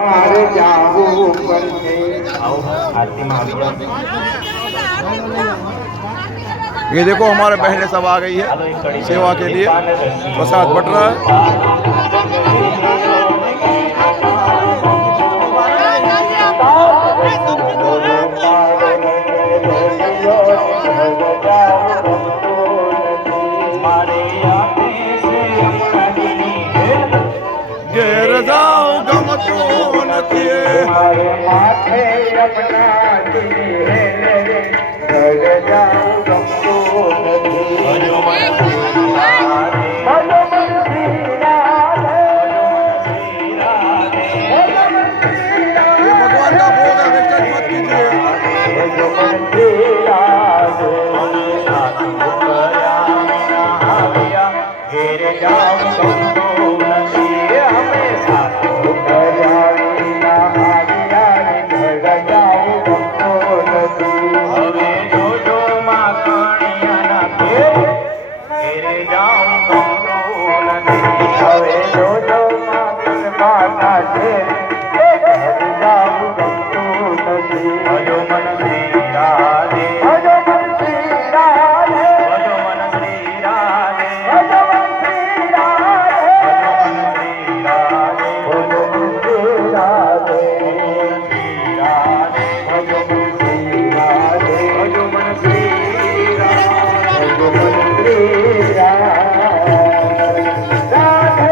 अरे जाओ ऊपर से आओ आरती में आ जाओ। ये देखो हमारे बहनें सब आ गई है चलो एक कड़ी सेवा के लिए, प्रसाद बट रहा है।